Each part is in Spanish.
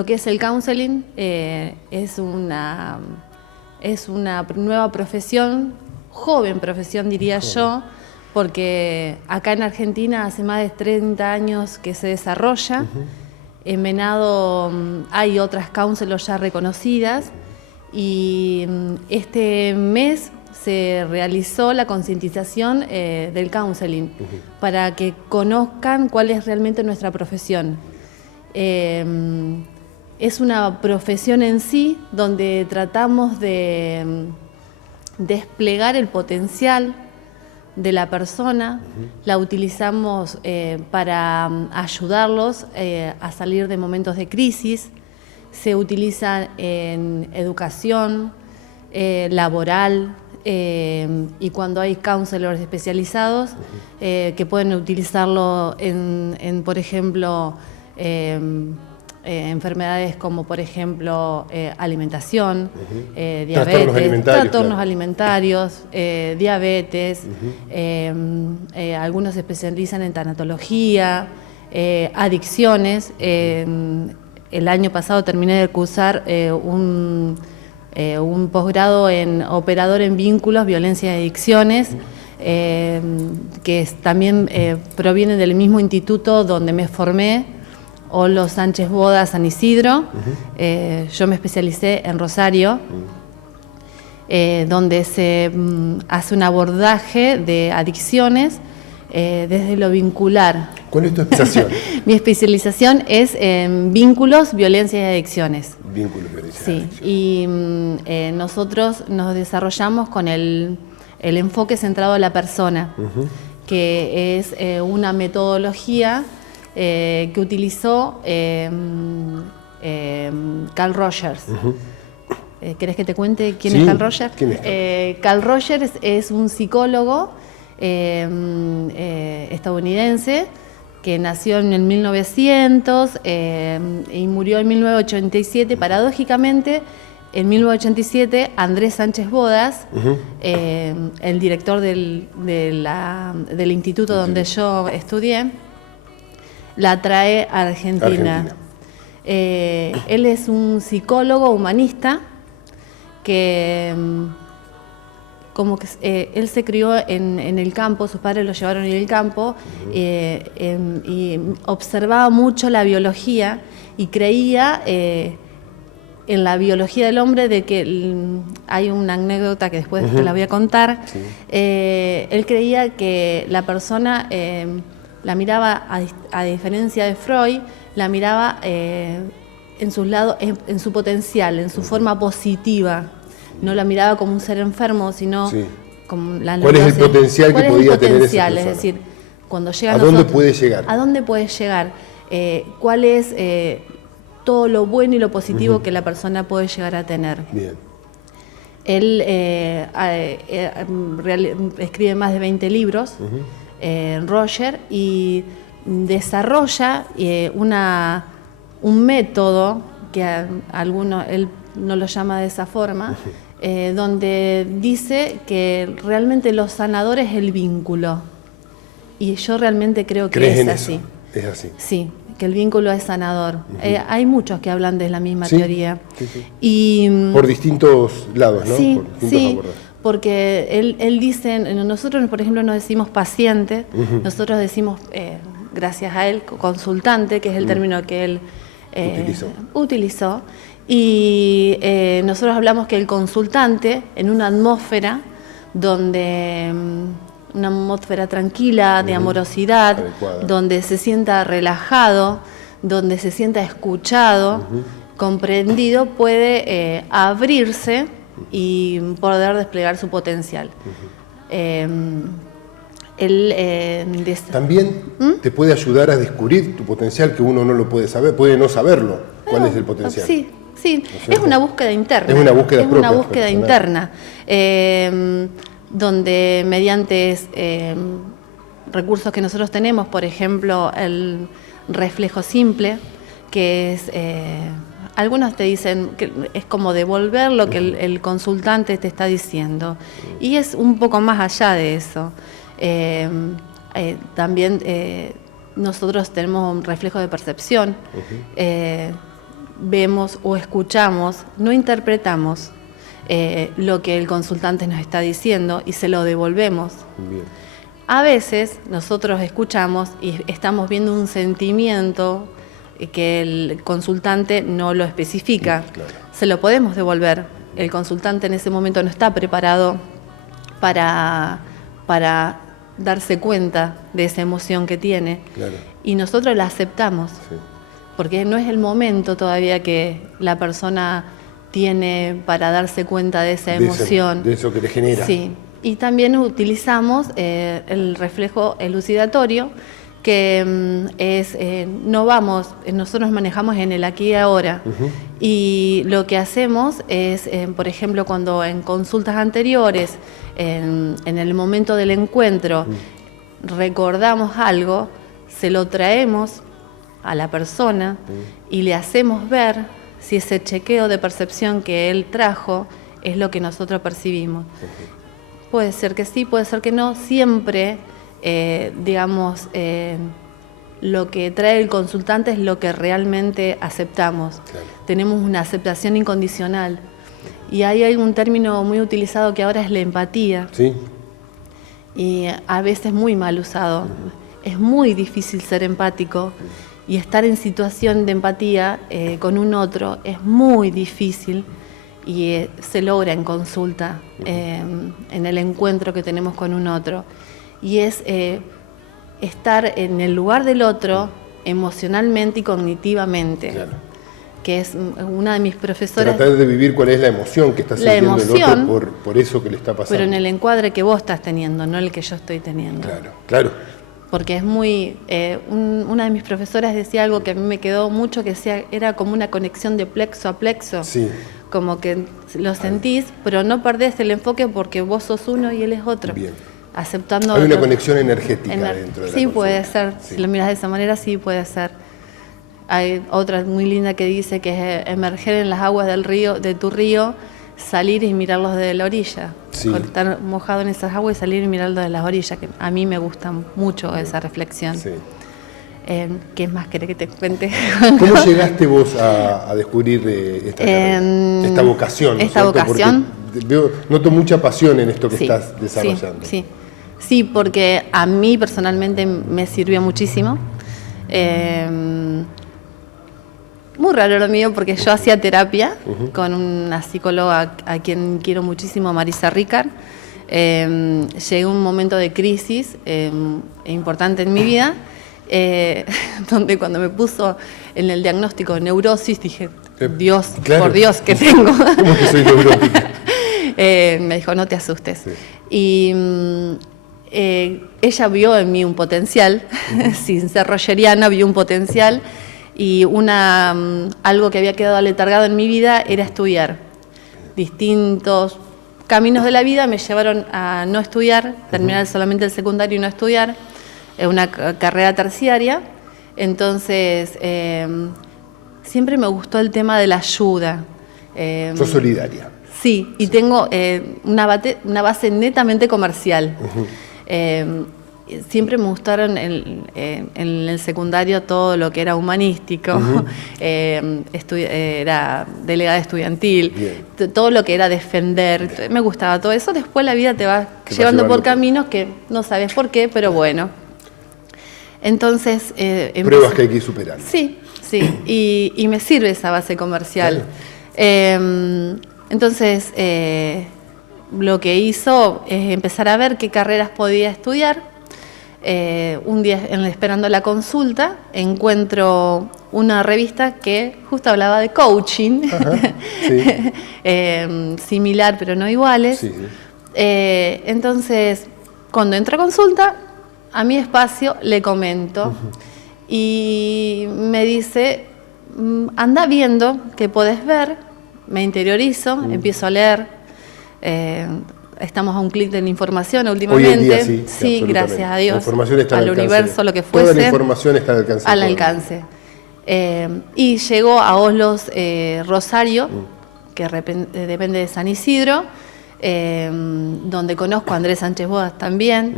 Lo que es el counseling es una nueva profesión, joven profesión diría yo, porque acá en Argentina hace más de 30 años que se desarrolla. En Venado hay otras counselors ya reconocidas y este mes se realizó la concientización del counseling para que conozcan cuál es realmente nuestra profesión. Es una profesión en sí donde tratamos de desplegar el potencial de la persona, la utilizamos para ayudarlos a salir de momentos de crisis, se utiliza en educación, laboral, y cuando hay counselors especializados que pueden utilizarlo en por ejemplo, enfermedades como por ejemplo alimentación, diabetes, trastornos alimentarios, diabetes, algunos se especializan en tanatología, adicciones. El año pasado terminé de cursar un posgrado en operador en vínculos, violencia y adicciones, que también proviene del mismo instituto donde me formé, Olo Sánchez Boda, San Isidro. Yo me especialicé en Rosario, donde se hace un abordaje de adicciones desde lo vincular. ¿Cuál es tu especialización? Mi especialización es en vínculos, violencia y adicciones. Vínculos, violencia y adicciones. Sí, y nosotros nos desarrollamos con el enfoque centrado en la persona, que es una metodología que utilizó Carl Rogers. ¿Querés que te cuente quién es Carl Rogers? ¿Quién es Carl Rogers es un psicólogo estadounidense que nació en el 1900 y murió en 1987. Paradójicamente, en 1987, Andrés Sánchez Bodas, el director del instituto donde yo estudié, la trae a Argentina. Él es un psicólogo humanista que él se crió en el campo, sus padres lo llevaron en el campo, y observaba mucho la biología y creía en la biología del hombre, de que hay una anécdota que después te la voy a contar. Él creía que la persona la miraba, a diferencia de Freud, la miraba en sus lados, en su potencial, en su forma positiva. No la miraba como un ser enfermo, sino como la ¿Cuál es el potencial que podía tener esa persona? Es decir, cuando llega ¿A dónde puede llegar? ¿A dónde puede llegar? ¿Cuál es todo lo bueno y lo positivo que la persona puede llegar a tener? Bien. Él escribe más de 20 libros, Roger, y desarrolla un método que él no lo llama de esa forma, donde dice que realmente lo sanador es el vínculo. Y yo realmente creo que es así. Es así. Sí, que el vínculo es sanador. Hay muchos que hablan de la misma teoría. Y, por distintos lados, ¿no? Sí, por distintos abordajes. Porque él dice, nosotros por ejemplo no decimos paciente, nosotros decimos, gracias a él, consultante, que es el término que él utilizó. Y nosotros hablamos que el consultante, en una atmósfera donde una atmósfera tranquila, de amorosidad, adecuada, donde se sienta relajado, donde se sienta escuchado, comprendido, puede abrirse y poder desplegar su potencial. También te puede ayudar a descubrir tu potencial, que uno no lo puede saber, puede no saberlo. ¿Cuál es el potencial? Sí, es una búsqueda interna. Es una búsqueda propia, una búsqueda interna, donde mediante recursos que nosotros tenemos, por ejemplo, el reflejo simple, que es, algunos te dicen que es como devolver lo que el consultante te está diciendo, y es un poco más allá de eso. También nosotros tenemos un reflejo de percepción, vemos o escuchamos, no interpretamos lo que el consultante nos está diciendo y se lo devolvemos. Bien. A veces nosotros escuchamos y estamos viendo un sentimiento que el consultante no lo especifica. Claro. Se lo podemos devolver. El consultante en ese momento no está preparado para darse cuenta de esa emoción que tiene. Claro. Y nosotros la aceptamos. Sí. Porque no es el momento todavía que la persona tiene para darse cuenta de esa emoción. De eso que le genera. Sí. Y también utilizamos el reflejo elucidatorio, que es, nosotros manejamos en el aquí y ahora. Y lo que hacemos es, por ejemplo, cuando en consultas anteriores, en el momento del encuentro, recordamos algo, se lo traemos a la persona y le hacemos ver si ese chequeo de percepción que él trajo es lo que nosotros percibimos. Puede ser que sí, puede ser que no. Siempre, lo que trae el consultante es lo que realmente aceptamos. Claro. Tenemos una aceptación incondicional. Y ahí hay un término muy utilizado que ahora es la empatía. Sí. Y a veces muy mal usado. Es muy difícil ser empático y estar en situación de empatía con un otro es muy difícil. Y se logra en consulta, en el encuentro que tenemos con un otro. Y es estar en el lugar del otro emocionalmente y cognitivamente. Claro. Que es una de mis profesoras. Tratar de vivir cuál es la emoción que está sintiendo el otro por eso que le está pasando. Pero en el encuadre que vos estás teniendo, no el que yo estoy teniendo. Claro, claro. Porque es muy... una de mis profesoras decía algo que a mí me quedó mucho, que decía, era como una conexión de plexo a plexo. Sí. Como que lo sentís, pero no perdés el enfoque porque vos sos uno y él es otro. Bien. Aceptando... Hay una conexión energética dentro de la Sí, consulta. puede ser. Sí. Si lo miras de esa manera, sí puede ser. Hay otra muy linda que dice que es emerger en las aguas del río, de tu río, salir y mirarlos desde la orilla. Sí. Estar mojado en esas aguas y salir y mirarlos desde las orillas, que a mí me gusta mucho esa reflexión. Sí. ¿Qué más querés que te cuente? ¿Cómo llegaste vos a descubrir esta vocación? Esta vocación. Porque noto mucha pasión en esto que estás desarrollando. Sí, porque a mí personalmente me sirvió muchísimo. Muy raro lo mío porque yo hacía terapia con una psicóloga a quien quiero muchísimo, Marisa Ricard. Llegué a un momento de crisis importante en mi vida, donde cuando me puso en el diagnóstico de neurosis dije, Dios, claro. por Dios, ¿qué tengo? ¿Cómo que soy neurótica? Me dijo, no te asustes. Sí. Y ella vio en mí un potencial, sin ser rogeriana, vio un potencial. Y algo que había quedado aletargado en mi vida era estudiar. Distintos caminos de la vida me llevaron a no estudiar, terminar solamente el secundario y no estudiar, una carrera terciaria. Entonces, siempre me gustó el tema de la ayuda. ¿Sos solidaria? Sí, y tengo una base netamente comercial. Siempre me gustaron en el secundario todo lo que era humanístico, era delegada estudiantil, todo lo que era defender, me gustaba todo eso. Después la vida te va llevando por caminos que no sabes por qué, pero bueno. Entonces... pruebas que hay que ir superando. Sí, y me sirve esa base comercial. Claro. Entonces, lo que hizo es empezar a ver qué carreras podía estudiar. Un día, esperando la consulta, encuentro una revista que justo hablaba de coaching. Ajá, sí. Similar pero no iguales. Sí. Entonces, cuando entro a consulta, a mi espacio le comento y me dice, anda viendo qué podés ver. Me interiorizo, empiezo a leer. Estamos a un clic de la información últimamente. Hoy en día, sí, gracias a Dios. La información está al universo, lo que fuese. Toda la información está al alcance. Al alcance. Y llegó a Oslos Rosario, que depende de San Isidro, donde conozco a Andrés Sánchez Bodas también,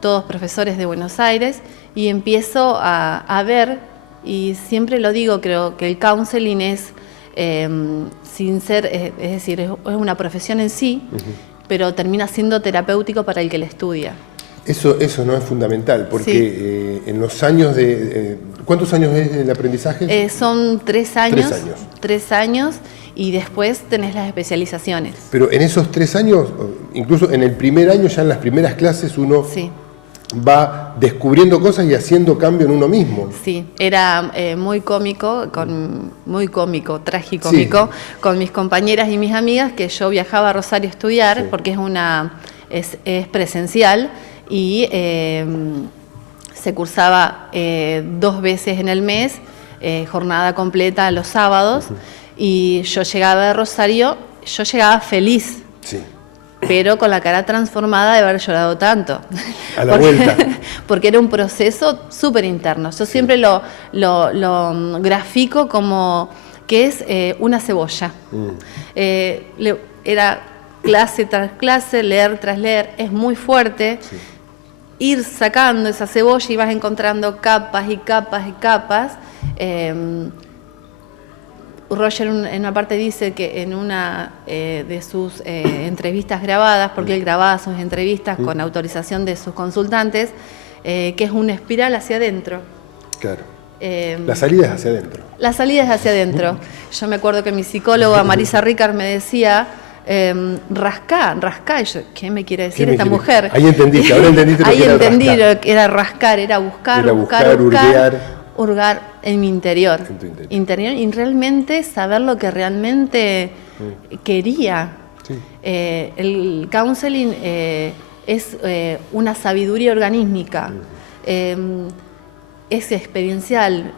todos profesores de Buenos Aires, y empiezo a ver Y siempre lo digo, creo que el counseling es, sin ser, es decir, es una profesión en sí, pero termina siendo terapéutico para el que la estudia. Eso no es fundamental, porque en los años de... ¿cuántos años es el aprendizaje? Son 3 años. 3 años. 3 años y después tenés las especializaciones. Pero en esos 3 años, incluso en el primer año, ya en las primeras clases, uno va descubriendo cosas y haciendo cambio en uno mismo. Sí, era muy cómico, tragicómico, con mis compañeras y mis amigas, que yo viajaba a Rosario a estudiar, porque es presencial, y se cursaba 2 veces en el mes, jornada completa los sábados, y yo llegaba de Rosario, yo llegaba feliz. Sí. Pero con la cara transformada de haber llorado tanto. A la vuelta. Porque era un proceso súper interno. Yo siempre lo grafico como que es una cebolla. Era clase tras clase, leer tras leer, es muy fuerte. Sí. Ir sacando esa cebolla y vas encontrando capas y capas y capas. Roger en una parte dice que en una de sus entrevistas grabadas, porque él grababa sus entrevistas con autorización de sus consultantes, que es una espiral hacia adentro. Claro. La salida es hacia adentro. La salida es hacia adentro. Yo me acuerdo que mi psicóloga Marisa Ricard me decía, rascá. Y yo, ¿qué me quiere decir esta mujer? Ahí entendiste, ahora entendiste lo que era rascar. Ahí entendí lo que era rascar, era buscar, hurgar en mi interior. Y realmente saber lo que realmente quería. Sí. El counseling es una sabiduría organísmica. Es experiencial.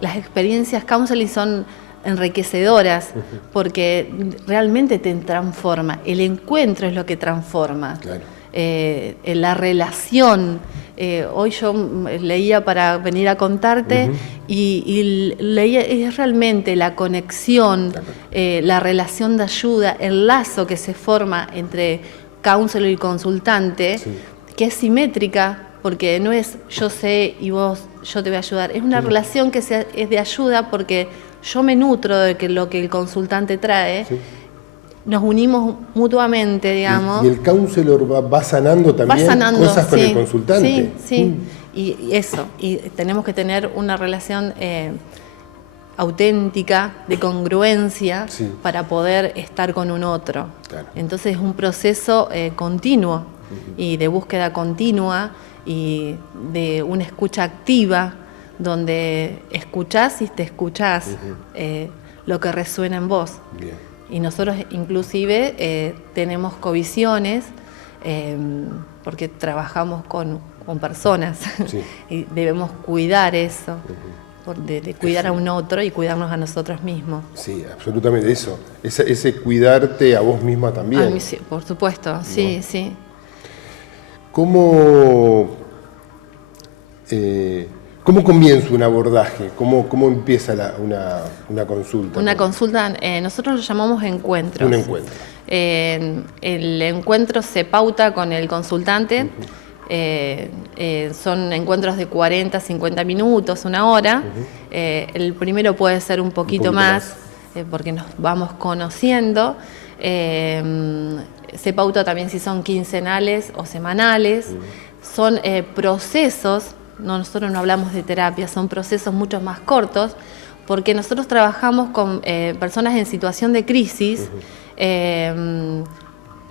Las experiencias counseling son enriquecedoras porque realmente te transforma. El encuentro es lo que transforma. Claro. La relación. Hoy yo leía para venir a contarte y leía, es realmente la conexión, la relación de ayuda, el lazo que se forma entre counselor y consultante, que es simétrica, porque no es yo sé y yo te voy a ayudar, es una relación que es de ayuda porque yo me nutro de lo que el consultante trae. Nos unimos mutuamente, digamos. Y el counselor va sanando también cosas con el consultante. Sí. Y eso, y tenemos que tener una relación auténtica, de congruencia, para poder estar con un otro. Claro. Entonces es un proceso continuo y de búsqueda continua y de una escucha activa, donde escuchás y te escuchás lo que resuena en vos. Bien. Y nosotros inclusive tenemos covisiones porque trabajamos con personas y debemos cuidar eso, de cuidar a un otro y cuidarnos a nosotros mismos. Sí, absolutamente eso, ese cuidarte a vos misma también. A mí, sí, por supuesto, sí, ¿no? Sí. ¿Cómo comienza un abordaje? ¿Cómo empieza una consulta? Una consulta, nosotros lo llamamos encuentros. Un encuentro. El encuentro se pauta con el consultante. Son encuentros de 40, 50 minutos, 1 hora. El primero puede ser un poquito más. Porque nos vamos conociendo. Se pauta también si son quincenales o semanales. Son procesos. Nosotros no hablamos de terapia, son procesos mucho más cortos, porque nosotros trabajamos con personas en situación de crisis,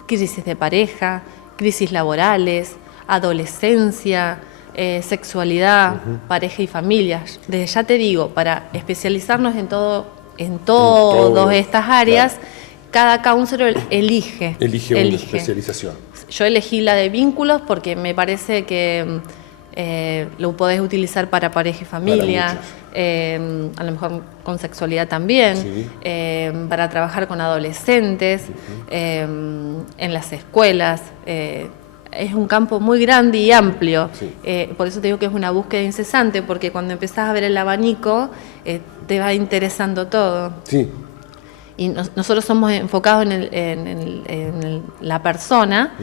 crisis de pareja, crisis laborales, adolescencia, sexualidad, pareja y familias. Desde ya te digo, para especializarnos en todas estas áreas, cada counselor elige una especialización. Yo elegí la de vínculos porque me parece que lo podés utilizar para pareja y familia, a lo mejor con sexualidad también, para trabajar con adolescentes, en las escuelas. Es un campo muy grande y amplio, por eso te digo que es una búsqueda incesante, porque cuando empezás a ver el abanico, te va interesando todo. Sí. Y nosotros somos enfocados en la persona,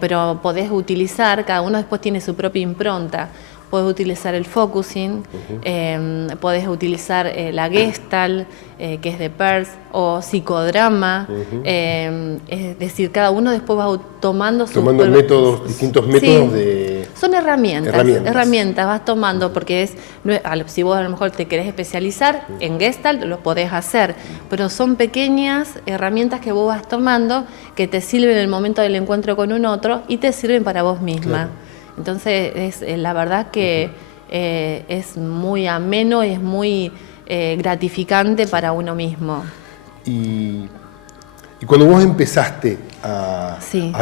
pero podés utilizar, cada uno después tiene su propia impronta. Podés utilizar el focusing, podés utilizar la Gestalt, que es de Peirce, o psicodrama. Es decir, cada uno después va tomando métodos, distintos métodos de... Son herramientas vas tomando, porque si vos a lo mejor te querés especializar en Gestalt, lo podés hacer, pero son pequeñas herramientas que vos vas tomando que te sirven en el momento del encuentro con un otro y te sirven para vos misma. Claro. Entonces, la verdad que es muy ameno y es muy gratificante para uno mismo. Y cuando vos empezaste a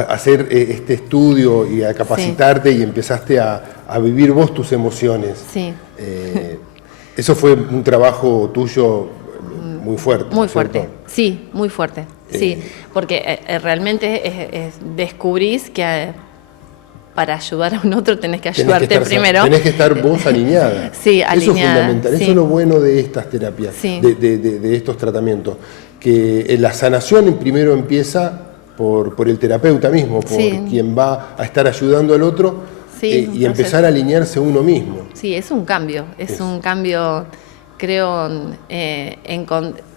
hacer este estudio y a capacitarte y empezaste a vivir vos tus emociones, eso fue un trabajo tuyo muy fuerte. Muy fuerte, sí, muy fuerte. Sí, porque realmente descubrís que para ayudar a un otro tenés que ayudarte primero. Tenés que estar vos alineada. Sí, alineada. Eso es fundamental. Eso es lo bueno de estas terapias, de estos tratamientos. Que la sanación primero empieza por el terapeuta mismo, por quien va a estar ayudando al otro y empezar a alinearse uno mismo. Sí, es un cambio. Es un cambio, creo,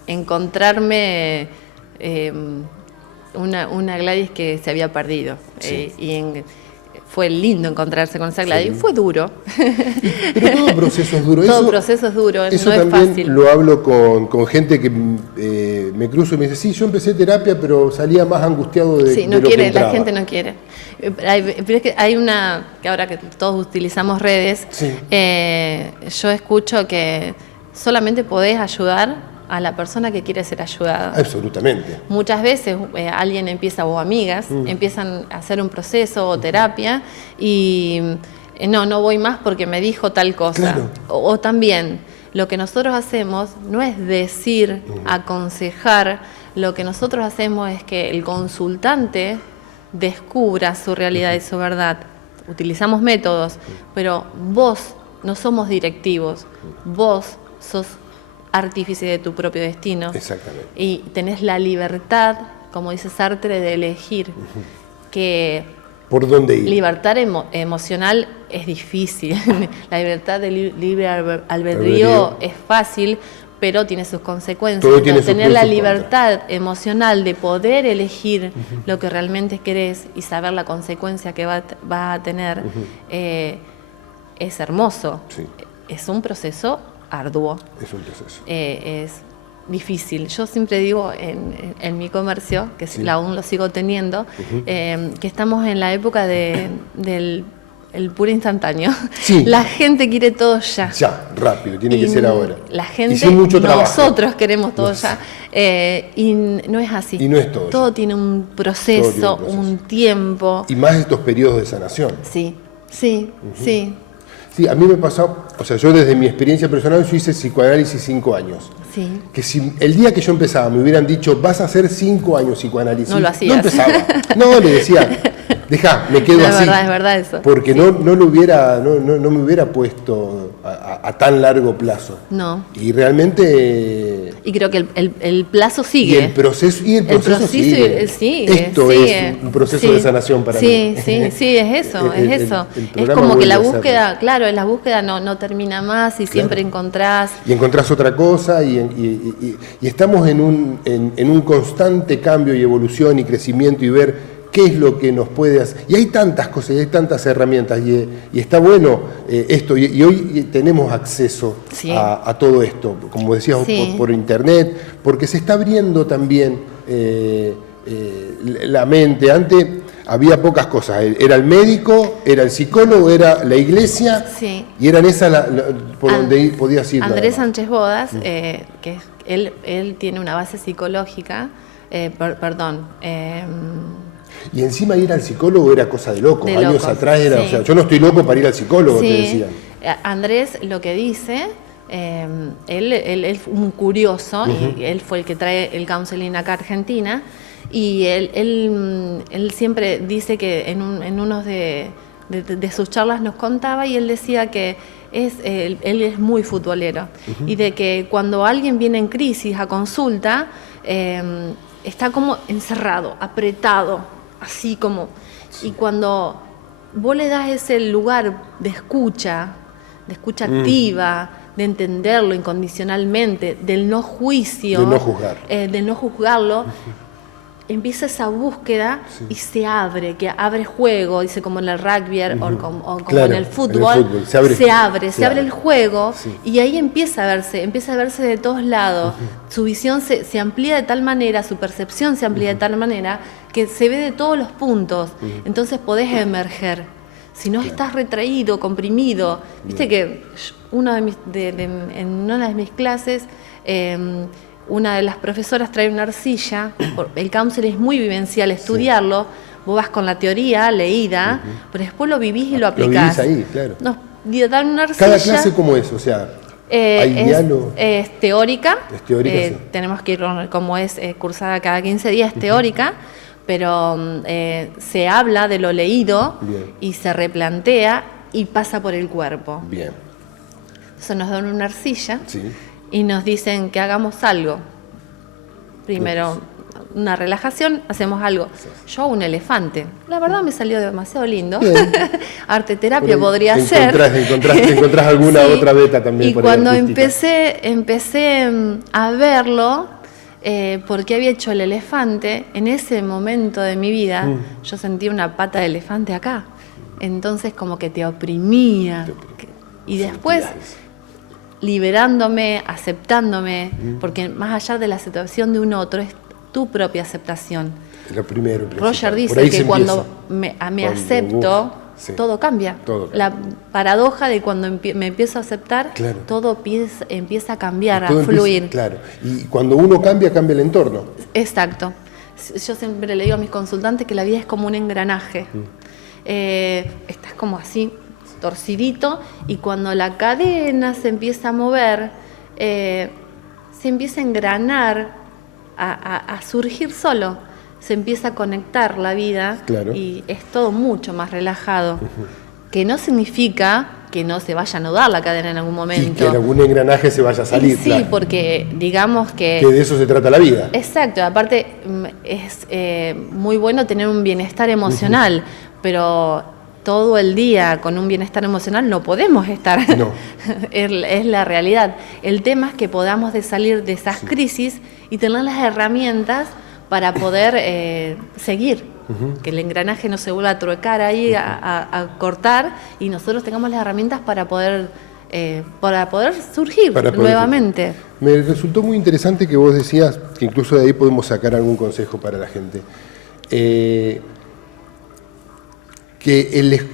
encontrarme una Gladys que se había perdido. Fue lindo encontrarse con esa Gladys, fue duro. Pero todo proceso es duro. Todo proceso es duro, eso no es también fácil. Lo hablo con gente que me cruzo y me dice, sí, yo empecé terapia, pero salía más angustiado de lo que entraba. La gente no quiere. Pero es que hay que ahora que todos utilizamos redes, yo escucho que solamente podés ayudar a la persona que quiere ser ayudada. Absolutamente. Muchas veces alguien empieza, o amigas, empiezan a hacer un proceso o terapia y no voy más porque me dijo tal cosa. Claro. O también, lo que nosotros hacemos no es decir, aconsejar, lo que nosotros hacemos es que el consultante descubra su realidad y su verdad. Utilizamos métodos, pero vos no somos directivos, vos sos artífice de tu propio destino. Exactamente. Y tenés la libertad, como dice Sartre, de elegir. Que ¿por dónde ir? Libertad emocional es difícil. La libertad de libre albedrío es fácil, pero tiene sus consecuencias. Todo tiene tener sus la contra. libertad emocional de poder elegir lo que realmente querés y saber la consecuencia que va a tener, es hermoso. Sí. Es un proceso arduo. Es un proceso. Es difícil. Yo siempre digo en mi comercio, que aún lo sigo teniendo, que estamos en la época del puro instanteo. Sí. La gente quiere todo ya. Ya, rápido, tiene que ser ahora. La gente, y sin mucho trabajo. Nosotros queremos todo ya. Y no es así. Y no es todo. Todo tiene un proceso, un tiempo. Y más estos periodos de sanación. Sí. Sí, a mí me pasó, o sea, yo desde mi experiencia personal, yo hice psicoanálisis 5 años. Sí. Que si el día que yo empezaba me hubieran dicho, vas a hacer 5 años psicoanálisis, no lo hacías. No empezaba. No, le decía, dejá, me quedo así. Es verdad eso. Porque no me hubiera puesto a tan largo plazo. No. Y realmente... Y creo que el plazo sigue. Y el proceso sigue. Esto es un proceso de sanación para mí. Sí, es eso. Es como que la búsqueda, claro, la búsqueda no termina más y siempre encontrás. Y encontrás otra cosa y estamos en un constante cambio y evolución y crecimiento y ver qué es lo que nos puede hacer. Y hay tantas cosas, y hay tantas herramientas, y está bueno esto, y hoy tenemos acceso a todo esto, como decías, por internet, porque se está abriendo también la mente. Antes había pocas cosas, era el médico, era el psicólogo, era la iglesia, y eran esas por donde podías ir. Andrés Sánchez Bodas, que él tiene una base psicológica, y encima ir al psicólogo era cosa de loco. Años locos, atrás era, o sea, yo no estoy loco para ir al psicólogo, te decían. Andrés lo que dice, él es un curioso, y él fue el que trae el counseling acá a Argentina, y él siempre dice que en unos de sus charlas nos contaba, y él decía que él es muy futbolero, y de que cuando alguien viene en crisis a consulta, está como encerrado, apretado, así como... Y cuando vos le das ese lugar de escucha de escucha activa, de entenderlo incondicionalmente, del no juicio, de no juzgar, de no juzgarlo, empieza esa búsqueda y se abre, que abre juego, dice como en el rugby o como claro, en el fútbol, se abre el juego y ahí empieza a verse de todos lados, su visión se amplía de tal manera, su percepción se amplía de tal manera que se ve de todos los puntos, entonces podés emerger. Si no estás retraído, comprimido, viste que en una de mis clases una de las profesoras trae una arcilla, el counseling es muy vivencial, estudiarlo, vos vas con la teoría leída, pero después lo vivís y lo aplicás. Lo vivís ahí, claro. Nos dan una arcilla. ¿Cada clase cómo es? O sea, ¿hay diálogo? Es teórica. Es teórica, sí. Tenemos que ir, como es cursada cada 15 días, teórica, pero se habla de lo leído y se replantea y pasa por el cuerpo. Bien. Entonces nos dan una arcilla y nos dicen que hagamos algo. Primero, una relajación, hacemos algo. Yo un elefante. La verdad me salió demasiado lindo. Arte terapia podría ser. Encontrás alguna otra beta también. Y por cuando empecé a verlo, porque había hecho el elefante, en ese momento de mi vida, yo sentí una pata de elefante acá. Entonces como que te oprimía. Y después, liberándome, aceptándome, porque más allá de la aceptación de un otro, es tu propia aceptación. Lo primero. Roger dice que cuando me acepto, todo cambia. La paradoja de cuando me empiezo a aceptar, todo empieza a cambiar, a fluir. Claro. Y cuando uno cambia, cambia el entorno. Exacto. Yo siempre le digo a mis consultantes que la vida es como un engranaje. Estás como así, torcidito, y cuando la cadena se empieza a mover, se empieza a engranar, a surgir solo, se empieza a conectar la vida y es todo mucho más relajado, que no significa que no se vaya a anudar la cadena en algún momento. Y que en algún engranaje se vaya a salir. Sí, porque digamos que de eso se trata la vida. Exacto, aparte es muy bueno tener un bienestar emocional, pero todo el día con un bienestar emocional no podemos estar. No. Es la realidad. El tema es que podamos salir de esas crisis y tener las herramientas para poder seguir. Que el engranaje no se vuelva a truecar ahí, a cortar, y nosotros tengamos las herramientas para poder surgir nuevamente. Me resultó muy interesante que vos decías, que incluso de ahí podemos sacar algún consejo para la gente. Que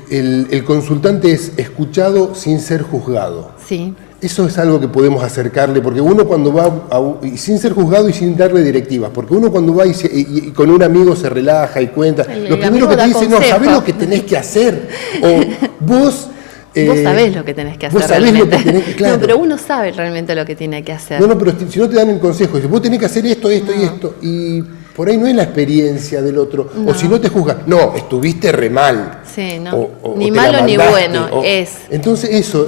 el consultante es escuchado sin ser juzgado. Sí. Eso es algo que podemos acercarle, porque uno cuando va, sin ser juzgado y sin darle directivas, porque uno cuando va y con un amigo se relaja y cuenta, lo primero que te dice, no, sabés lo que tenés que hacer, o vos sabés lo que tenés que hacer. Vos sabés lo que tenés que, claro. No, pero uno sabe realmente lo que tiene que hacer. No, pero si no te dan el consejo, dices, vos tenés que hacer esto y esto, y por ahí no es la experiencia del otro, o si no te juzgan, no, estuviste re mal. Sí, no, ni malo ni bueno, Entonces eso,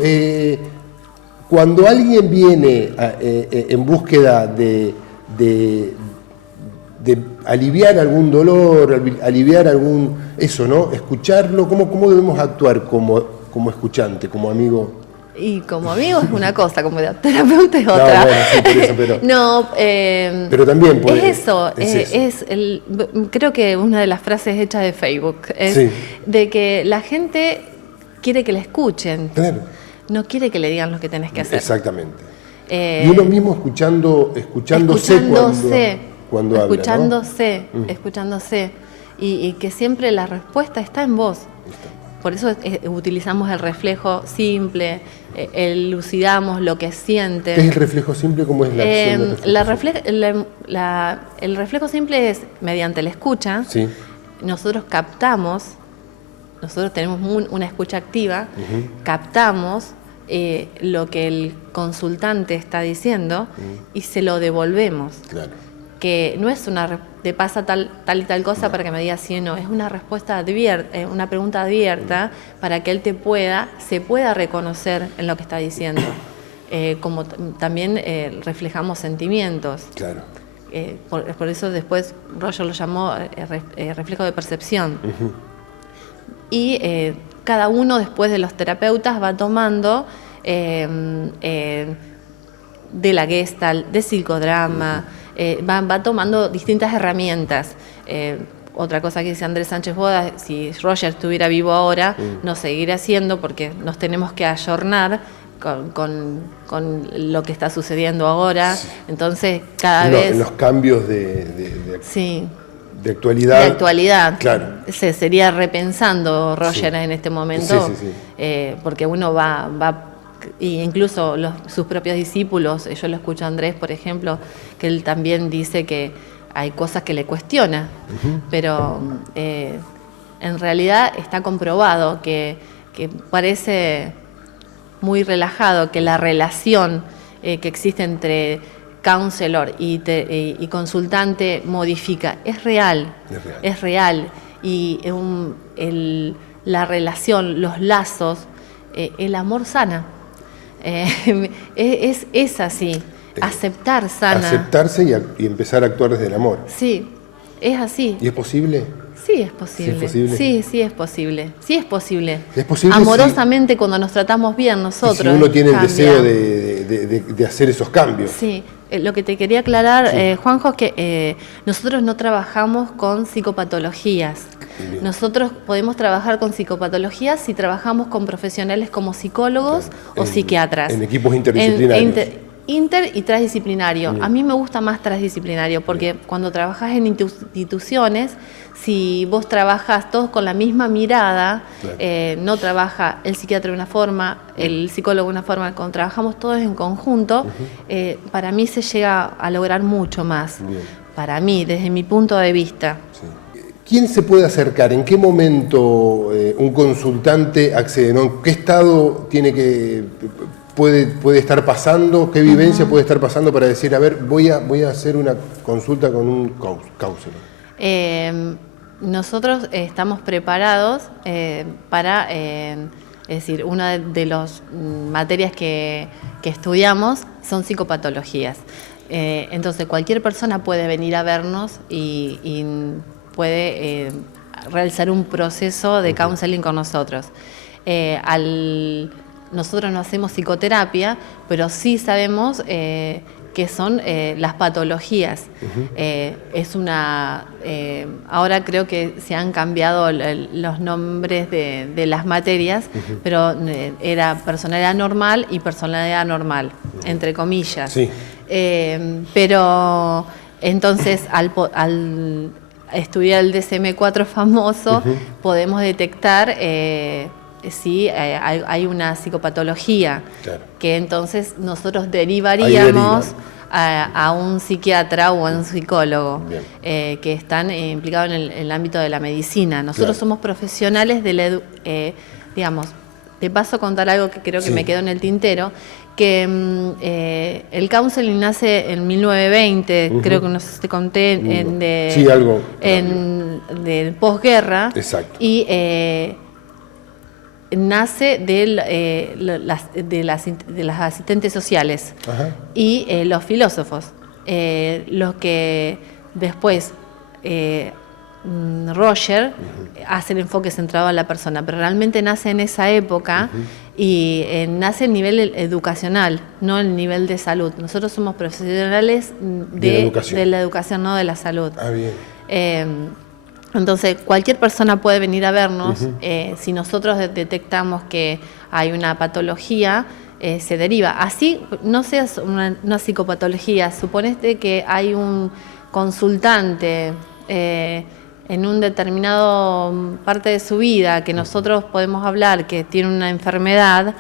cuando alguien viene en búsqueda de aliviar algún dolor, aliviar algún... Eso, ¿no? Escucharlo, ¿cómo debemos actuar como escuchante, como amigo? Y como amigo es una cosa, como terapeuta es otra. No, bueno, sí, por eso, pero... No, pero también puede... Es eso, creo que una de las frases hechas de Facebook es de que la gente quiere que la escuchen. Claro. No quiere que le digan lo que tenés que hacer. Exactamente. Y uno mismo escuchándose cuando habla, escuchándose. Y que siempre la respuesta está en vos. Por eso utilizamos el reflejo simple, elucidamos lo que sienten. ¿Qué es el reflejo simple? ¿Cómo es la acción del el reflejo simple es mediante la escucha. Sí. Nosotros tenemos una escucha activa, captamos lo que el consultante está diciendo y se lo devolvemos. Claro. Que no es te pasa tal y tal cosa para que me digas sí o no, es una respuesta una pregunta abierta para que él se pueda reconocer en lo que está diciendo. Como también reflejamos sentimientos. Claro. Por eso después Roger lo llamó reflejo de percepción. Y cada uno después de los terapeutas va tomando de la Gestalt, de psicodrama, va tomando distintas herramientas. Otra cosa que dice Andrés Sánchez Boda, si Roger estuviera vivo ahora, nos seguiría haciendo porque nos tenemos que ayornar con lo que está sucediendo ahora. Sí. Entonces, cada vez... En los cambios sí. De actualidad. De actualidad. Claro. Se sería repensando Roger en este momento, porque uno va y incluso sus propios discípulos, yo lo escucho a Andrés, por ejemplo, que él también dice que hay cosas que le cuestiona, pero en realidad está comprobado que parece muy relajado, que la relación que existe entre counselor y consultante modifica, es real. Y la relación, los lazos, el amor sana. Es así. Aceptar sana. Aceptarse y empezar a actuar desde el amor. Sí, es así. ¿Y es posible? Sí, es posible. ¿Sí es posible? Sí, es posible. Sí, es posible. Es posible amorosamente, cuando nos tratamos bien nosotros. Y si uno tiene el deseo de hacer esos cambios. Sí. Lo que te quería aclarar, Juanjo, es que nosotros no trabajamos con psicopatologías. Bien. Nosotros podemos trabajar con psicopatologías si trabajamos con profesionales como psicólogos o psiquiatras. En equipos interdisciplinarios. Inter y transdisciplinario. Bien. A mí me gusta más transdisciplinario porque cuando trabajas en instituciones, si vos trabajas todos con la misma mirada, no trabaja el psiquiatra de una forma, el psicólogo de una forma, cuando trabajamos todos en conjunto, para mí se llega a lograr mucho más. Bien. Para mí, desde mi punto de vista. Sí. ¿Quién se puede acercar? ¿En qué momento un consultante accede? ¿No? ¿En qué estado puede estar pasando? ¿Qué vivencia puede estar pasando para decir, a ver, voy a hacer una consulta con un counselor? Nosotros estamos preparados para, es decir, una de las materias que estudiamos son psicopatologías. Entonces, cualquier persona puede venir a vernos y puede realizar un proceso de counseling con nosotros. Nosotros no hacemos psicoterapia, pero sí sabemos qué son las patologías. Ahora creo que se han cambiado los nombres de las materias, pero era personalidad normal y personalidad anormal, entre comillas. Sí. Pero entonces, al estudiar el DSM-4 famoso, podemos detectar si hay una psicopatología, que entonces nosotros derivaríamos a un psiquiatra o a un psicólogo que están implicados en el ámbito de la medicina. Nosotros somos profesionales de la digamos, te paso a contar algo que creo que me quedó en el tintero, que el counseling nace en 1920, creo que no sé si te conté, de posguerra. Exacto. Y nace de las asistentes sociales. Ajá. Y los filósofos, los que después Roger hace el enfoque centrado en la persona, pero realmente nace en esa época y nace el nivel educacional, no el nivel de salud. Nosotros somos profesionales de la educación, no de la salud. Ah, bien. Entonces, cualquier persona puede venir a vernos. Si nosotros detectamos que hay una patología, se deriva. Así no sea una psicopatología. Suponete que hay un consultante en un determinado parte de su vida que nosotros podemos hablar, que tiene una enfermedad,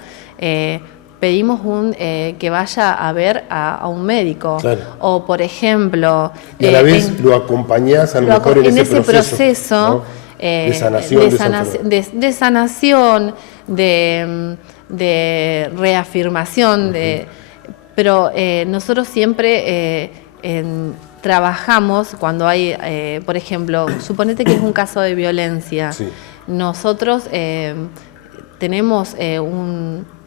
pedimos que vaya a ver a un médico. Claro. O, por ejemplo... Y a la vez lo acompañás a lo mejor en ese proceso, ¿no? De sanación, de reafirmación, pero nosotros siempre trabajamos cuando hay, por ejemplo, suponete que es un caso de violencia. Sí. Nosotros tenemos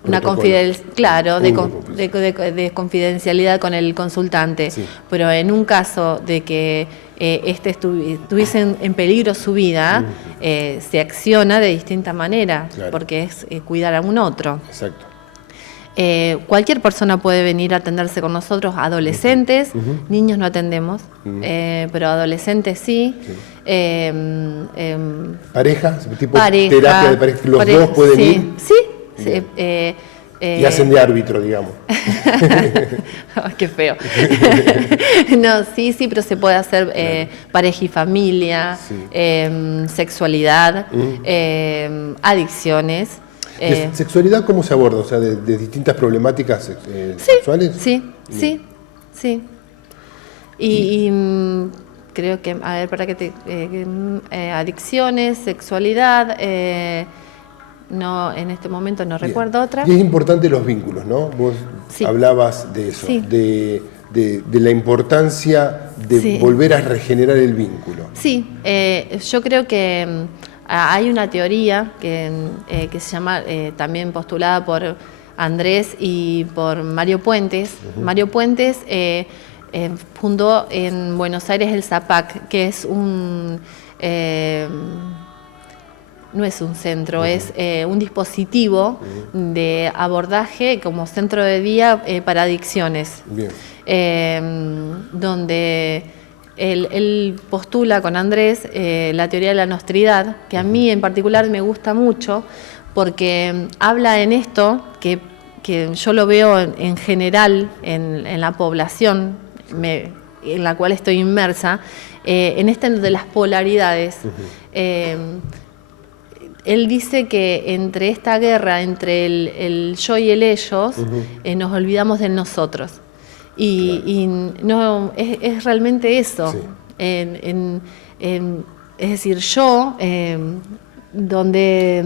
una confidencialidad, de confidencialidad con el consultante, pero en un caso de que estuviese en peligro su vida, se acciona de distinta manera, porque es cuidar a un otro. Exacto. Cualquier persona puede venir a atenderse con nosotros, adolescentes, niños no atendemos, pero adolescentes sí. ¿Pareja? ¿Tipo Pareja, terapia de pareja? ¿Los dos pueden ir? Sí. Y hacen de árbitro, digamos. Ay, qué feo. No, sí, pero se puede hacer pareja y familia, sexualidad, adicciones. ¿Sexualidad cómo se aborda? O sea, de distintas problemáticas sexuales. Sí. Y creo que, a ver, para que adicciones, sexualidad, no, en este momento no recuerdo otra. Y es importante los vínculos, ¿no? Vos hablabas de eso, de la importancia de volver a regenerar el vínculo. Sí, yo creo que hay una teoría que se llama, también postulada por Andrés y por Mario Puentes. Mario Puentes fundó en Buenos Aires el ZAPAC, que es no es un centro, es un dispositivo de abordaje como centro de día para adicciones. Bien. Donde él postula con Andrés la teoría de la nostridad, que a mí en particular me gusta mucho, porque habla en esto, que yo lo veo en general en la población en la cual estoy inmersa, en de las polaridades. Él dice que entre esta guerra, entre el yo y el ellos, nos olvidamos del nosotros. Y no es realmente eso. Sí. Es decir, donde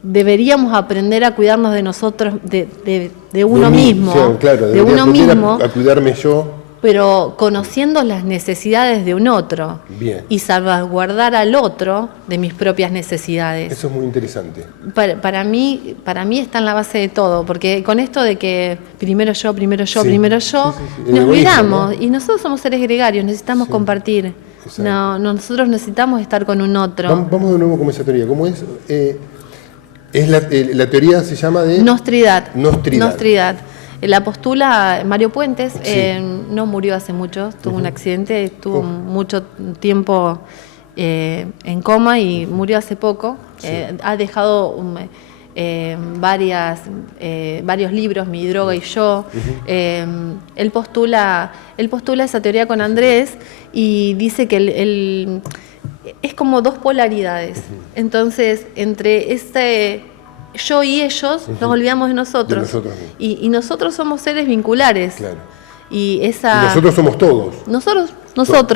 deberíamos aprender a cuidarnos de nosotros, de uno mismo. Sí, claro, de uno mismo. A cuidarme yo. Pero conociendo las necesidades de un otro. Bien. Y salvaguardar al otro de mis propias necesidades. Eso es muy interesante. Para mí está en la base de todo, porque con esto de que primero yo, nos olvidamos, ¿no? Y nosotros somos seres gregarios, necesitamos compartir. No, nosotros necesitamos estar con un otro. Vamos de nuevo con esa teoría. ¿Cómo es? La teoría se llama de... Nostridad. La postula Mario Puentes, no murió hace mucho, tuvo un accidente, estuvo mucho tiempo en coma y murió hace poco. Ha dejado varios libros, Mi droga y yo. Él postula esa teoría con Andrés y dice que es como dos polaridades. Entonces, entre yo y ellos nos olvidamos de nosotros. Y nosotros somos seres vinculares. Claro. Y nosotros somos todos. Nosotros.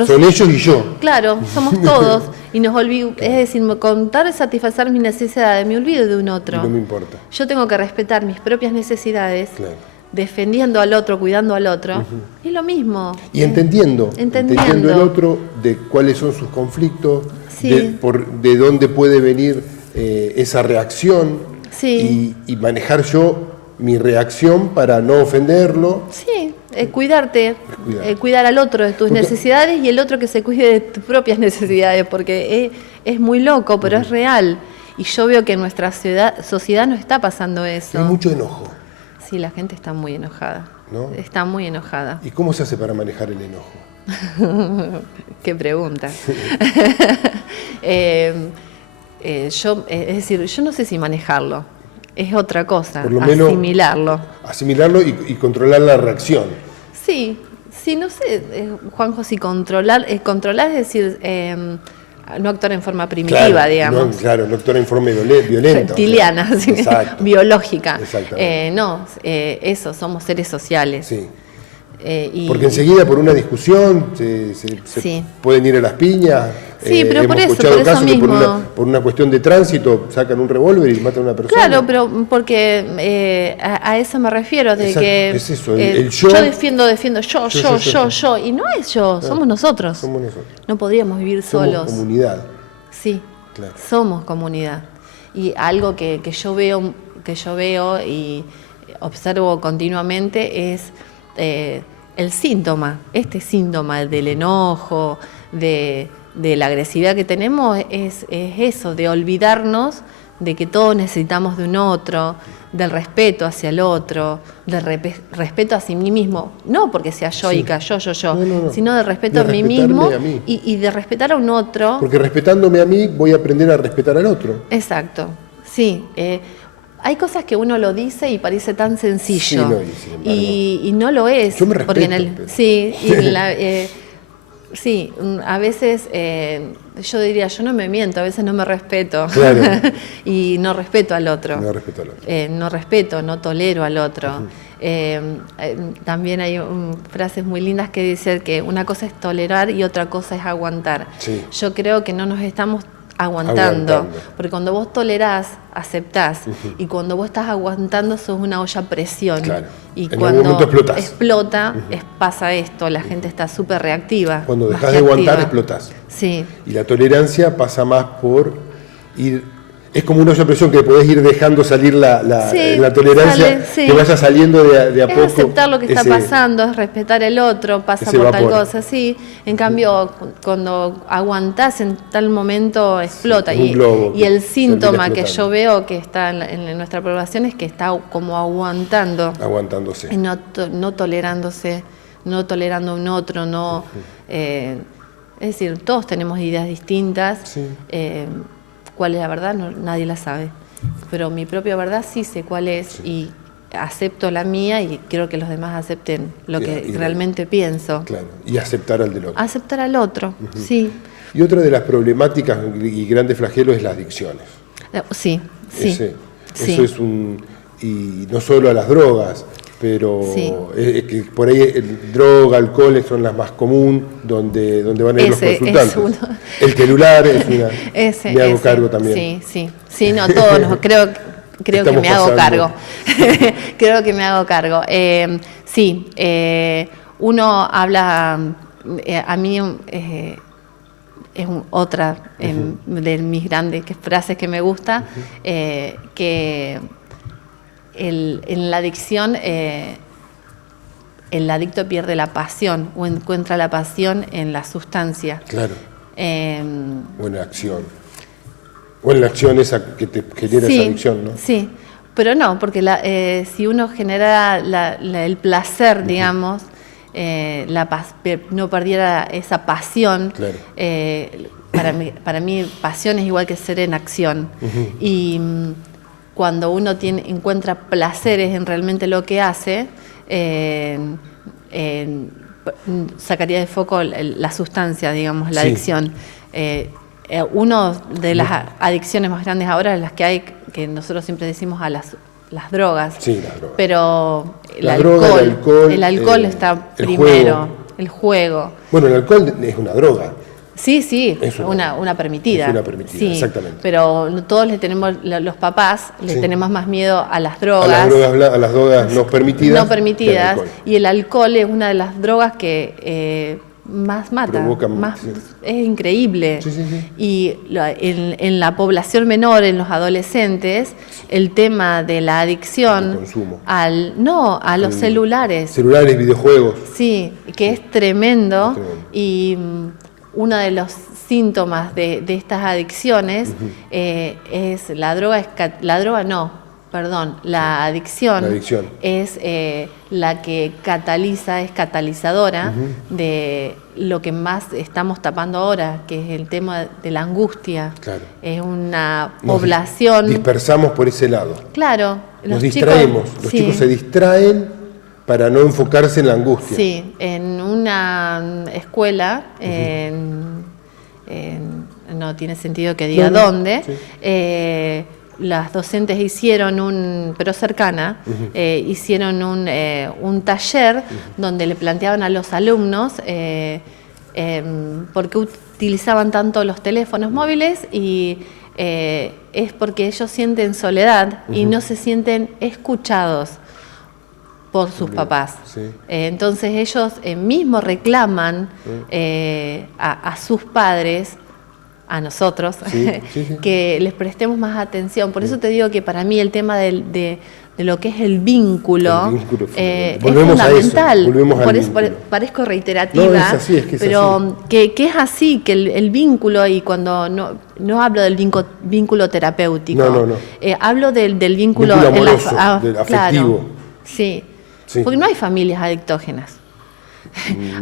Son ellos y yo. Claro, somos todos. Y nos olvidamos, es decir, con tal de satisfacer mis necesidades, me olvido de un otro. Y no me importa. Yo tengo que respetar mis propias necesidades, defendiendo al otro, cuidando al otro. Es lo mismo. Y entendiendo el otro, de cuáles son sus conflictos, de dónde puede venir esa reacción. Sí. Y manejar yo mi reacción para no ofenderlo. Sí, cuidarte, cuidar al otro de tus necesidades y el otro que se cuide de tus propias necesidades, porque es muy loco, pero es real. Y yo veo que en nuestra sociedad no está pasando eso. Hay mucho enojo. Sí, la gente está muy enojada. ¿No? Está muy enojada. ¿Y cómo se hace para manejar el enojo? Qué pregunta. Yo no sé si manejarlo, es otra cosa, por lo menos asimilarlo y controlar la reacción. Sí, no sé, Juanjo, si controlar es decir, no actuar en forma primitiva, digamos. No actuar en forma violenta. Reptiliana, biológica. Exactamente. Eso, somos seres sociales. Sí. Porque enseguida por una discusión se pueden ir a las piñas. Sí, pero hemos escuchado casos que por una cuestión de tránsito sacan un revólver y matan a una persona. Claro, pero porque a eso me refiero, de que es eso, el yo defiendo, yo, y no es yo, somos nosotros. No podríamos vivir solos. Somos comunidad. Sí, claro. Somos comunidad. Y algo que yo veo y observo continuamente es el síntoma, síntoma del enojo, de la agresividad que tenemos, es eso, de olvidarnos de que todos necesitamos de un otro, del respeto hacia el otro, del respeto a sí mismo, no porque sea yoica, yo, No. sino del respeto De a mí respetarme mismo a mí. y de respetar a un otro. Porque respetándome a mí voy a aprender a respetar al otro. Exacto, sí. Hay cosas que uno lo dice y parece tan sencillo. Sí, no, y sin embargo, y no lo es. yo me respeto, porque pero... Sí, sí, a veces yo diría, yo no me miento, a veces no me respeto. Claro. Y no respeto al otro. No respeto al otro. No respeto, no tolero al otro. También hay frases muy lindas que dicen que una cosa es tolerar y otra cosa es aguantar. Sí. Yo creo que no nos estamos aguantando. Porque cuando vos tolerás, aceptás. Y cuando vos estás aguantando, sos una olla a presión. Claro. Y En cuando algún momento explota, pasa esto, la gente está súper reactiva. Cuando más dejás que de aguantar, activa. explotás. Sí. Y la tolerancia pasa más por ir... Es como una olla a presión que podés ir dejando salir la tolerancia, que vaya saliendo de a poco. Es aceptar lo que está pasando, es respetar el otro, pasa por tal cosa, sí. En cambio, cuando aguantás en tal momento, explota. Sí, y el síntoma que yo veo que está en nuestra población es que está como aguantando. Aguantándose. Y no tolerándose, no tolerando a un otro, no... es decir, todos tenemos ideas distintas. Sí. ¿Cuál es la verdad? No, nadie la sabe. Pero mi propia verdad sí sé cuál es y acepto la mía y quiero que los demás acepten lo que realmente pienso. Claro, y aceptar al del otro. Aceptar al otro, sí. Y otra de las problemáticas y grandes flagelos es las adicciones. Sí. Eso es y no solo a las drogas, pero que por ahí droga, alcohol son las más comunes donde van a ir los consultantes. El celular es una... me hago cargo también. Sí, no, todos creo que me hago cargo. Creo que me hago cargo. Uno habla, a mí es otra de mis grandes frases que me gusta, que en la adicción el adicto pierde la pasión o encuentra la pasión en la sustancia. Claro. O en la acción. O en la acción esa que te genera esa adicción, ¿no? Sí, pero no, porque si uno genera el placer, digamos, no perdiera esa pasión, claro. Para mí pasión es igual que ser en acción. Y cuando uno encuentra placeres en realmente lo que hace, sacaría de foco la sustancia, digamos, la adicción. Una de las adicciones más grandes ahora es las que hay, que nosotros siempre decimos a las drogas. Sí, las drogas. Pero el alcohol está primero, el juego. Bueno, el alcohol es una droga. Sí, es una permitida. Es una permitida, sí, exactamente. Pero todos los papás le tenemos más miedo a las drogas. A las drogas no permitidas. No permitidas. Y el alcohol es una de las drogas que más mata. Es increíble. Sí. Y en la población menor, en los adolescentes, el tema de la adicción el consumo. a los celulares. Celulares, videojuegos. Sí, que es tremendo. Y uno de los síntomas de estas adicciones es la adicción es la que es catalizadora de lo que más estamos tapando ahora, que es el tema de la angustia. Claro. Es una población... Dispersamos por ese lado. Claro. Nos distraemos. Los chicos se distraen para no enfocarse en la angustia. Sí, en una escuela, no tiene sentido que diga dónde, las docentes hicieron pero cercana, hicieron un taller donde le planteaban a los alumnos por qué utilizaban tanto los teléfonos móviles y es porque ellos sienten soledad y no se sienten escuchados por sus papás. Sí. Entonces ellos mismos reclaman a sus padres, a nosotros, que les prestemos más atención. Por eso te digo que para mí el tema de de lo que es el vínculo, El vínculo es volvemos a eso, fundamental. volvemos al Por eso vínculo. parezco reiterativa, No, es así, es que es pero así. que es así, que el vínculo, y cuando no hablo del vínculo terapéutico, No. hablo del vínculo, Vínculo en la- amoroso, del afectivo. Claro, sí, Sí. porque no hay familias adictógenas.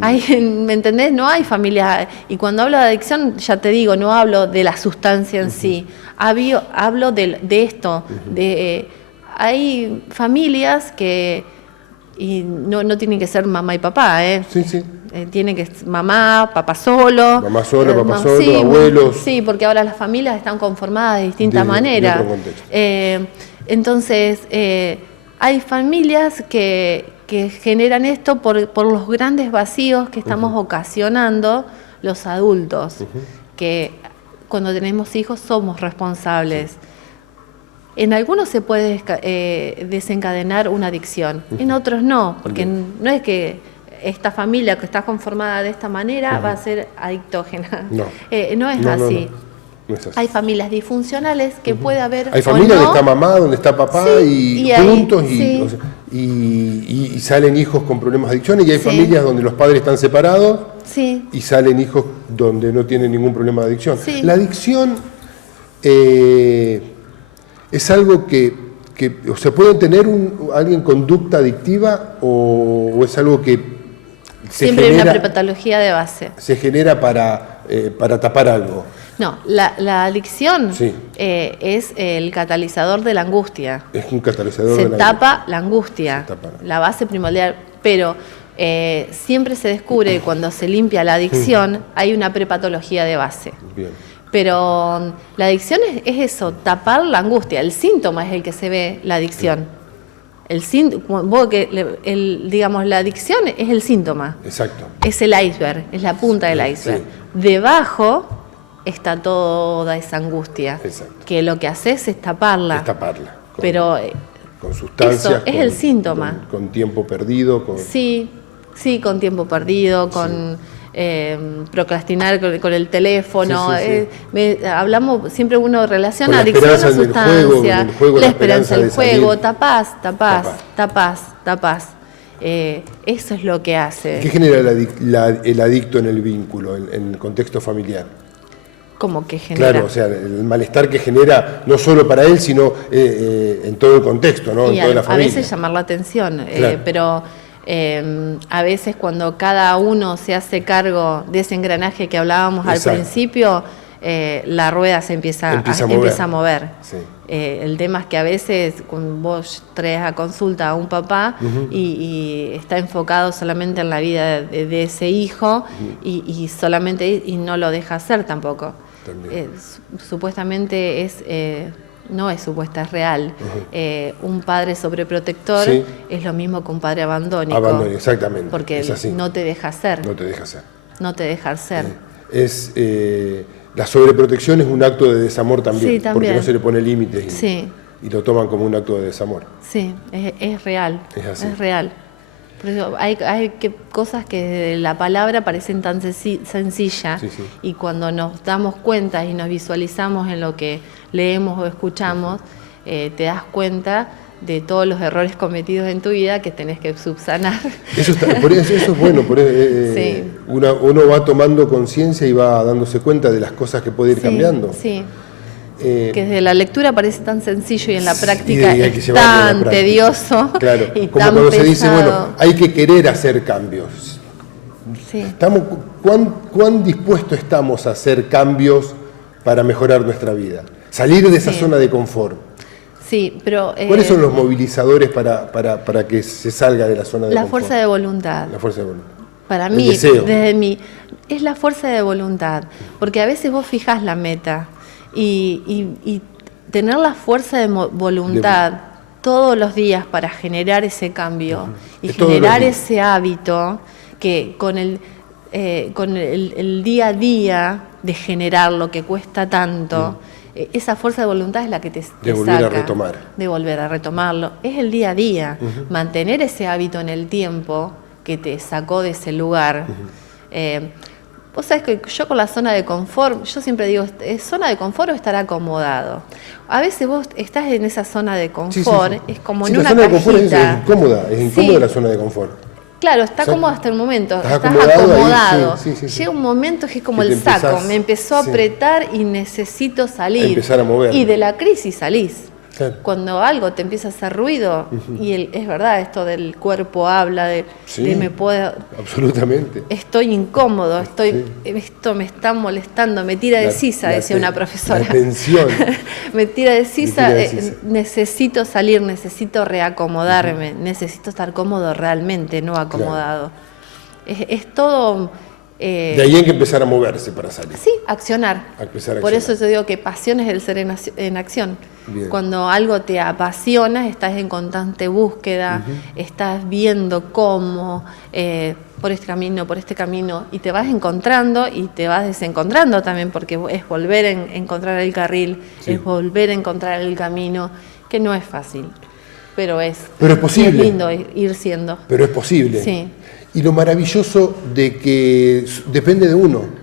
¿Me entendés? No hay familias. Y cuando hablo de adicción, ya te digo, no hablo de la sustancia en sí. Hablo de esto. Hay familias que, y no tienen que ser mamá y papá, Sí, sí. tiene que ser mamá, papá solo. Mamá sola, papá solo, sí, abuelos. Sí, porque ahora las familias están conformadas de distintas De maneras. otro contexto. Entonces, hay familias que generan esto por los grandes vacíos que estamos ocasionando los adultos, que cuando tenemos hijos somos responsables. En algunos se puede desencadenar una adicción, en otros no, porque no es que esta familia que está conformada de esta manera va a ser adictógena. No. No es así. No es así. Hay familias disfuncionales que puede haber. Hay familias o no. donde está mamá, donde está papá, Sí, y ahí, juntos, sí. y salen hijos con problemas de adicción, y hay Sí. familias donde los padres están separados Sí, y salen hijos donde no tienen ningún problema de adicción. Sí. La adicción es algo que o sea, ¿puede tener alguien conducta adictiva o es algo que siempre hay una prepatología de base. se genera para tapar algo? No, la adicción Sí. es el catalizador de la angustia. Es un catalizador Se de la tapa la angustia, Se tapa. la base primordial, pero siempre se descubre que cuando se limpia la adicción hay una prepatología de base. Bien. Pero la adicción es eso, tapar la angustia. El síntoma es el que se ve la adicción. Digamos, la adicción es el síntoma. Exacto. Es el iceberg, es la punta del iceberg. Sí. Debajo está toda esa angustia, Exacto. que lo que haces es taparla. Es taparla. Pero Con sustancias. eso es el síntoma. Con tiempo perdido. sí, con tiempo perdido, con procrastinar con el teléfono. Sí. Hablamos, siempre uno relaciona Con la adicción a esperanza en el sustancia, juego, en el juego, la esperanza del de juego, salir. tapás. Eso es lo que hace. ¿Qué genera el adicto en el vínculo, en el contexto familiar? Como que genera. Claro, o sea, el malestar que genera no solo para él, sino en todo el contexto, ¿no? Y En toda la a familia. veces llamar la atención, Claro. pero a veces cuando cada uno se hace cargo de ese engranaje que hablábamos Exacto. al principio, la rueda se empieza a mover. Sí. El tema es que a veces cuando vos traes a consulta a un papá y está enfocado solamente en la vida de ese hijo y solamente y no lo deja hacer tampoco. Supuestamente no es supuesta, es real. Un padre sobreprotector Sí. es lo mismo que un padre abandónico. Abandonio, exactamente. Porque es así. no te deja hacer. No te deja hacer. No te deja ser. La sobreprotección es un acto de desamor también, Sí, también. porque no se le pone límites Sí. y lo toman como un acto de desamor. Sí, es real. Es así. Es real. Por eso hay cosas que la palabra parecen tan sencilla Sí, sí. y cuando nos damos cuenta y nos visualizamos en lo que leemos o escuchamos, te das cuenta de todos los errores cometidos en tu vida que tenés que subsanar. Eso es bueno, Sí. uno va tomando conciencia y va dándose cuenta de las cosas que puede ir cambiando. Sí. Que desde la lectura parece tan sencillo y en la práctica y hay que es llevarlo a la tan práctica. tedioso Claro, y como tan cuando pesado. se dice, bueno, hay que querer hacer cambios. Sí. ¿Cuán dispuestos estamos a hacer cambios para mejorar nuestra vida? Salir de esa Sí. zona de confort. Sí, pero ¿Cuáles son los movilizadores para que se salga de la zona de la confort? fuerza de voluntad. La fuerza de voluntad. Para El mí, deseo. desde mí, es la fuerza de voluntad, porque a veces vos fijás la meta y tener la fuerza de voluntad todos los días para generar ese cambio y De todos los generar días. ese hábito que con el día a día de generar lo que cuesta tanto, esa fuerza de voluntad es la que te volver a saca, retomar. de volver a retomarlo. Es el día a día, mantener ese hábito en el tiempo que te sacó de ese lugar. Vos sabés que yo con la zona de confort, yo siempre digo, ¿es zona de confort o estar acomodado? A veces vos estás en esa zona de confort, es como en una cajita. La zona de confort es incómoda Sí. la zona de confort. Claro, está cómodo hasta el momento, estás acomodado. acomodado. Llega un momento que es como el empezás, saco, me empezó a apretar y necesito salir. Empezar a mover. Y de la crisis salís. Claro. Cuando algo te empieza a hacer ruido, y es verdad, esto del cuerpo habla, de me puedo... Absolutamente. Estoy incómodo, esto me está molestando, me tira de sisa, decía una profesora. La tensión. Me tira de sisa, necesito salir, necesito reacomodarme, necesito estar cómodo realmente, no acomodado. Claro. Es todo... de ahí hay que empezar a moverse para salir. Sí, accionar. Por eso yo digo que pasión es el ser en acción. Bien. Cuando algo te apasiona, estás en constante búsqueda, estás viendo cómo, por este camino, y te vas encontrando y te vas desencontrando también, porque es volver a encontrar el carril, es volver a encontrar el camino, que no es fácil, pero es posible. Es lindo ir siendo. Pero es posible. Sí. Y lo maravilloso de que depende de uno.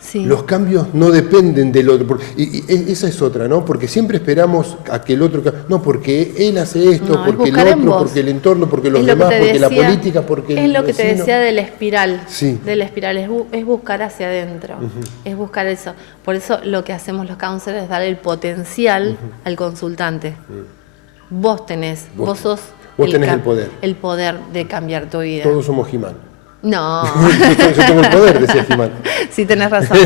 Sí. Los cambios no dependen del otro. Y esa es otra, ¿no? Porque siempre esperamos a que el otro... No, porque él hace esto, no, porque el otro, porque el entorno, porque los demás, porque la política, porque el Es lo que vecino. te decía de la espiral. Sí. De la espiral, es buscar hacia adentro. Es buscar eso. Por eso lo que hacemos los counselors es dar el potencial al consultante. Vos tenés el poder. El poder de cambiar tu vida. Todos somos He-Man. No. Yo tengo el poder, decía He-Man. Sí, tenés razón.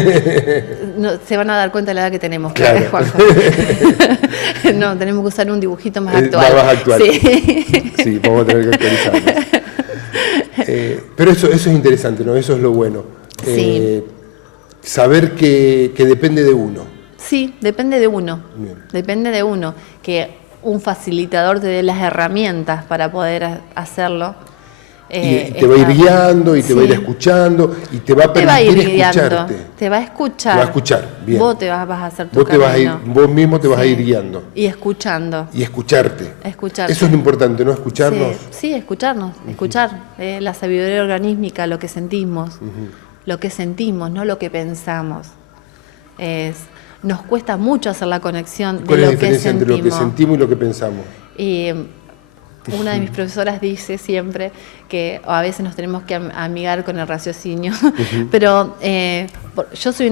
No, se van a dar cuenta de la edad que tenemos, claro. Juanjo. No, tenemos que usar un dibujito más actual. Más actual. Sí. Sí, vamos a tener que actualizarnos. Pero eso es interesante, ¿no? Eso es lo bueno. Sí. Saber que depende de uno. Sí, depende de uno. Bien. Depende de uno. Que un facilitador te dé las herramientas para poder hacerlo. Y te va a ir guiando y te va a ir escuchando y te va a permitir escucharte. Te va a escuchar. Te va a escuchar, bien. Vos te vas a hacer tu camino. Vos mismo te vas a ir guiando. Y escuchando. Y escucharte. Escucharte. Eso es lo importante, ¿no? Escucharnos. Sí, escucharnos. Escuchar la sabiduría organísmica, lo que sentimos. Lo que sentimos, no lo que pensamos. Nos cuesta mucho hacer la conexión de lo que sentimos. ¿Cuál es la diferencia entre lo que sentimos y lo que pensamos? Una de mis profesoras dice siempre que a veces nos tenemos que amigar con el raciocinio, pero yo soy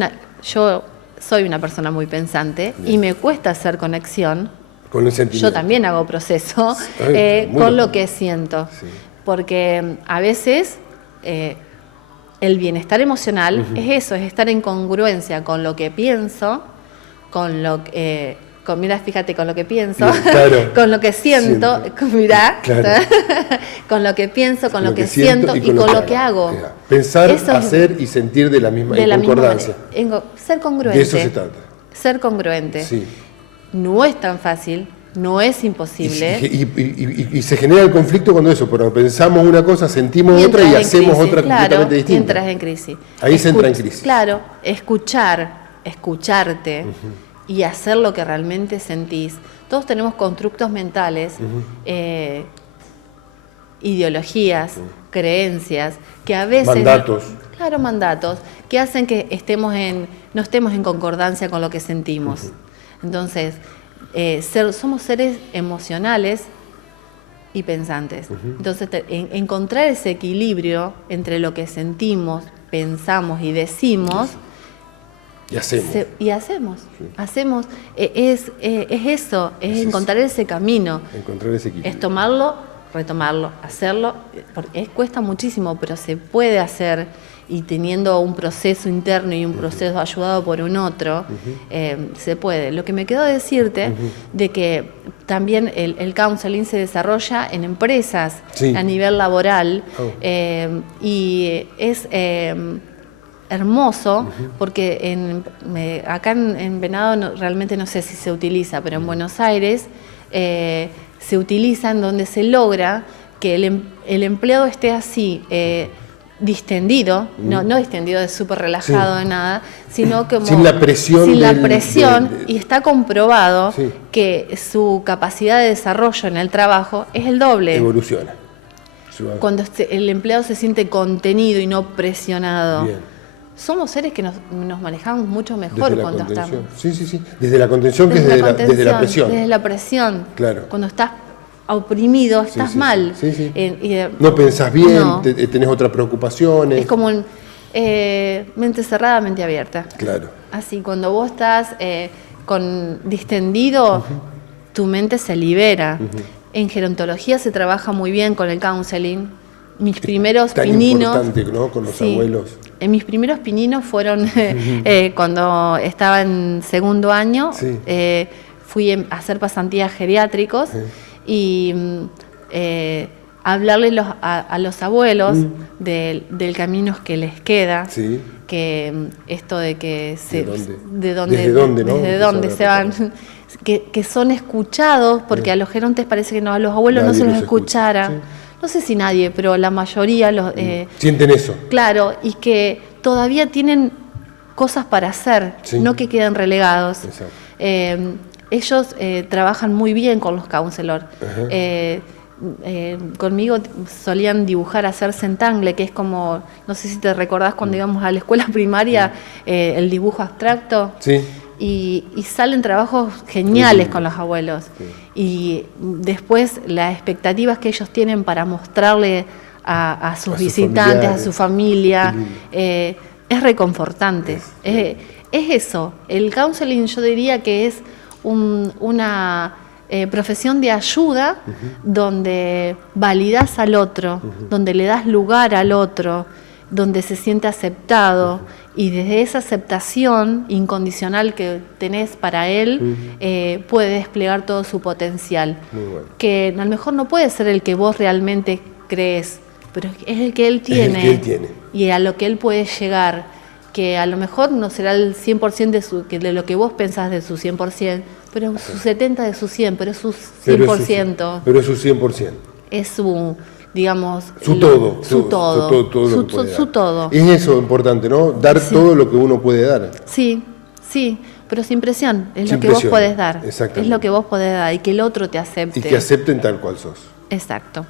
una persona muy pensante y me cuesta hacer conexión. Con el sentimiento. Yo también hago proceso con lo que siento, porque a veces el bienestar emocional es eso, es estar en congruencia con lo que pienso, con lo que... fíjate, con lo que pienso, claro. Con lo que siento, mirá, claro. Con lo que pienso, con lo que siento y con lo que hago. Pensar, hacer y sentir de la misma concordancia. Ser congruente. De eso se trata. Ser congruente. Sí. No es tan fácil, no es imposible. Y se genera el conflicto cuando eso, pero pensamos una cosa, sentimos otra y hacemos otra completamente distinta. Entras en crisis. Ahí se entra en crisis. Claro, escucharte. Y hacer lo que realmente sentís. Todos tenemos constructos mentales, ideologías, creencias, que a veces... Mandatos, que hacen que no estemos en concordancia con lo que sentimos. Entonces, somos seres emocionales y pensantes. Entonces, encontrar ese equilibrio entre lo que sentimos, pensamos y decimos... Y hacemos. Hacemos. Es eso, es encontrar ese camino. Encontrar ese equilibrio. Es tomarlo, retomarlo, hacerlo. Porque cuesta muchísimo, pero se puede hacer. Y teniendo un proceso interno y un proceso ayudado por un otro, se puede. Lo que me quedó decirte, de que también el counseling se desarrolla en empresas a nivel laboral. Y es... hermoso, porque acá en Venado realmente no sé si se utiliza, pero en Buenos Aires se utiliza en donde se logra que el empleado esté así, distendido, no distendido de súper relajado de nada, sino como... Sin la presión. Y está comprobado que su capacidad de desarrollo en el trabajo es el doble. Evoluciona. Cuando el empleado se siente contenido y no presionado. Bien. somos seres que nos manejamos mucho mejor cuando estamos. Sí. Desde la contención, que es desde la presión. Desde la presión. Claro. Cuando estás oprimido, estás mal. Sí. No pensás bien, no. Tenés otras preocupaciones. Es como mente cerrada, mente abierta. Claro. Así, cuando vos estás distendido, tu mente se libera. En gerontología se trabaja muy bien con el counseling. Mis primeros pininos... Tan importante, ¿no? Con los abuelos. Mis primeros pininos fueron cuando estaba en segundo año. Fui a hacer pasantías geriátricos y hablarles a los abuelos del camino que les queda. Que esto de que ¿Desde dónde, no? Desde dónde se van, que son escuchados, porque a los gerontes parece que a los abuelos nadie no se los escuchara. No sé si nadie, pero la mayoría sienten eso. Claro, y que todavía tienen cosas para hacer, no que queden relegados. Ellos trabajan muy bien con los counselors. Conmigo solían dibujar, hacer centangle, que es como, no sé si te recordás cuando íbamos a la escuela primaria, el dibujo abstracto. Y salen trabajos geniales con los abuelos. Y después las expectativas que ellos tienen para mostrarle a sus visitantes, a su familia, es reconfortante. Es eso. El counseling, yo diría que es una profesión de ayuda donde validas al otro, donde le das lugar al otro, donde se siente aceptado, y desde esa aceptación incondicional que tenés para él, puede desplegar todo su potencial. Que a lo mejor no puede ser el que vos realmente crees, pero es el que él tiene, y a lo que él puede llegar, que a lo mejor no será el 100% de lo que vos pensás de su 100%, pero su 70% de su 100%, pero es su 100%. Pero es su 100%. Es su... digamos... Su todo. Su todo. Es eso importante, ¿no? Dar todo lo que uno puede dar. Sí, pero sin presión. Es lo que vos podés dar. Exactamente. Es lo que vos podés dar y que el otro te acepte. Y que acepten tal cual sos. Exacto.